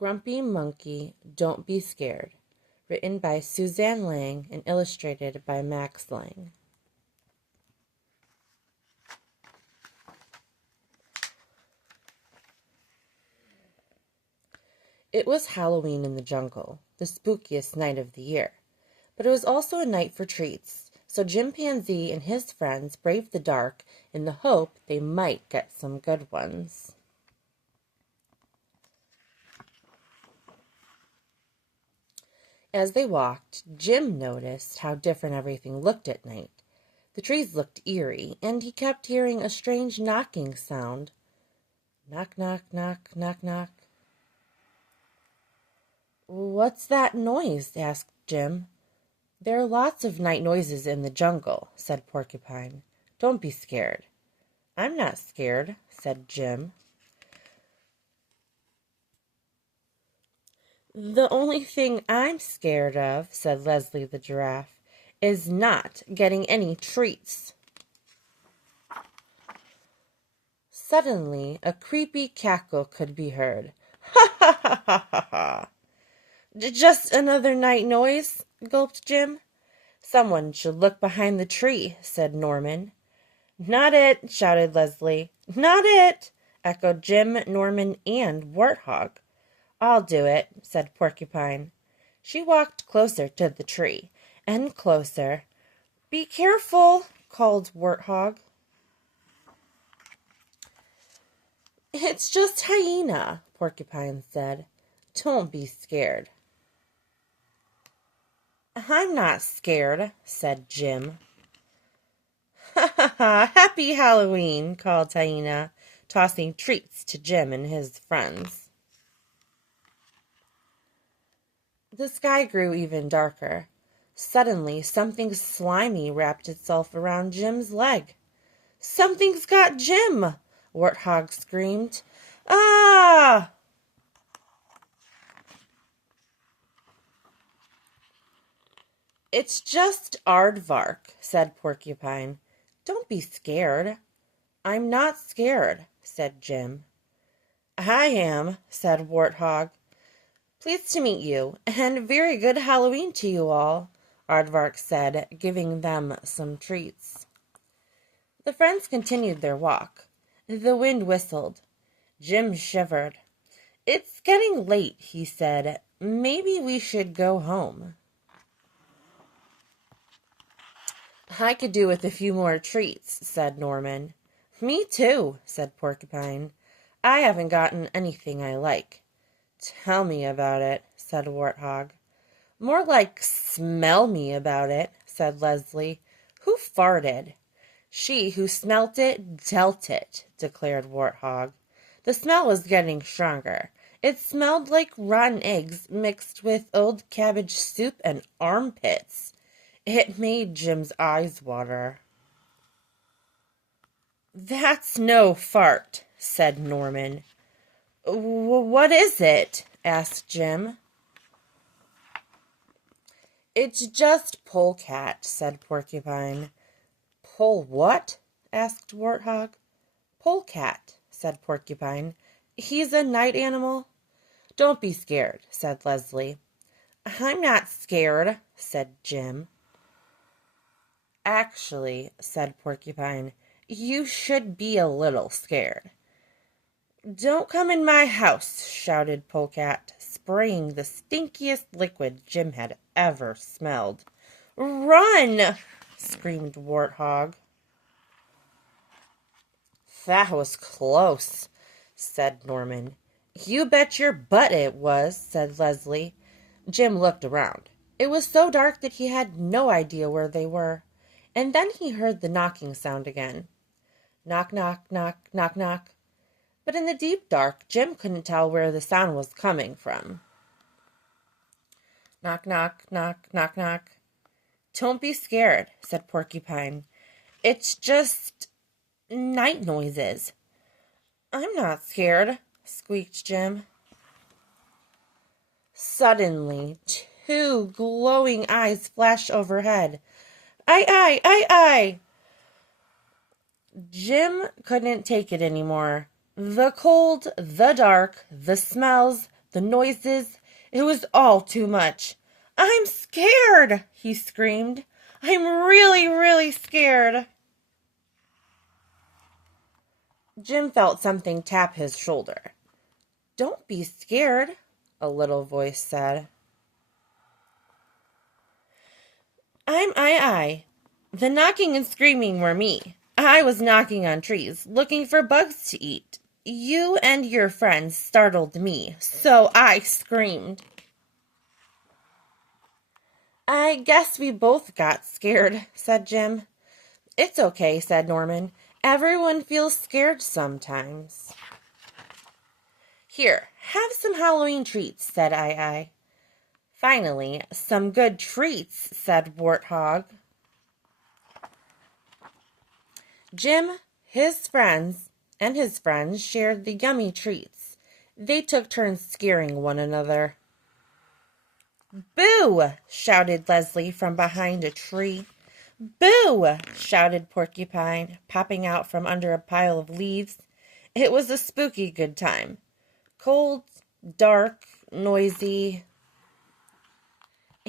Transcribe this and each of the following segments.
Grumpy Monkey, Don't Be Scared. Written by Suzanne Lang and illustrated by Max Lang. It was Halloween in the jungle, the spookiest night of the year. But it was also a night for treats, so Chimpanzee and his friends braved the dark in the hope they might get some good ones. As they walked, Jim noticed how different everything looked at night. The trees looked eerie, and he kept hearing a strange knocking sound. Knock, knock, knock, knock, knock. "What's that noise?" asked Jim. "There are lots of night noises in the jungle," said Porcupine. "Don't be scared." "I'm not scared," said Jim. "The only thing I'm scared of," said Leslie the giraffe, "is not getting any treats." Suddenly, a creepy cackle could be heard. "Ha ha ha ha ha ha!" "Just another night noise," gulped Jim. "Someone should look behind the tree," said Norman. "Not it," shouted Leslie. "Not it," echoed Jim, Norman, and Warthog. "I'll do it," said Porcupine. She walked closer to the tree, and closer. "Be careful," called Warthog. "It's just Hyena," Porcupine said. "Don't be scared." "I'm not scared," said Jim. "Ha ha ha! Happy Halloween!" called Hyena, tossing treats to Jim and his friends. The sky grew even darker. Suddenly, something slimy wrapped itself around Jim's leg. "Something's got Jim!" Warthog screamed. "Ah!" "It's just Aardvark," said Porcupine. "Don't be scared." "I'm not scared," said Jim. "I am," said Warthog. "Pleased to meet you, and very good Halloween to you all," Aardvark said, giving them some treats. The friends continued their walk. The wind whistled. Jim shivered. "It's getting late," he said. "Maybe we should go home." "I could do with a few more treats," said Norman. "Me too," said Porcupine. "I haven't gotten anything I like." "Tell me about it," said Warthog. "More like smell me about it," said Leslie. "Who farted?" "She who smelt it, dealt it," declared Warthog. The smell was getting stronger. It smelled like rotten eggs mixed with old cabbage soup and armpits. It made Jim's eyes water. "That's no fart," said Norman. "What is it?" asked Jim. "It's just Polecat," said Porcupine. "Pole what?" asked Warthog. "Polecat," said Porcupine. "He's a night animal." "Don't be scared," said Leslie. "I'm not scared," said Jim. "Actually," said Porcupine, "you should be a little scared." "Don't come in my house," shouted Polecat, spraying the stinkiest liquid Jim had ever smelled. "Run!" screamed Warthog. "That was close," said Norman. "You bet your butt it was," said Leslie. Jim looked around. It was so dark that he had no idea where they were. And then he heard the knocking sound again. Knock, knock, knock, knock, knock. But in the deep dark, Jim couldn't tell where the sound was coming from. Knock, knock, knock, knock, knock. "Don't be scared," said Porcupine. "It's just night noises." "I'm not scared," squeaked Jim. Suddenly, two glowing eyes flashed overhead. "Aye, aye, aye, aye!" Jim couldn't take it anymore. The cold, the dark, the smells, the noises. It was all too much. I'm scared, he screamed. I'm really, really scared. Jim felt something tap his shoulder. Don't be scared, a little voice said. I. The knocking and screaming were me. I was knocking on trees, looking for bugs to eat. You and your friends startled me, so I screamed. I guess we both got scared, said Jim. It's okay, said Norman. Everyone feels scared sometimes. Here, have some Halloween treats, said I. Finally, some good treats, said Warthog. Jim, his friends, and his friends shared the yummy treats. They took turns scaring one another. Boo! Shouted Leslie from behind a tree. Boo! Shouted Porcupine, popping out from under a pile of leaves. It was a spooky good time. Cold, dark, noisy,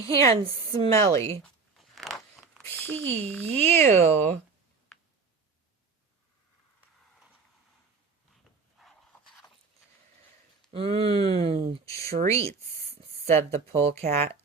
and smelly. P.U. Treats, said the polecat.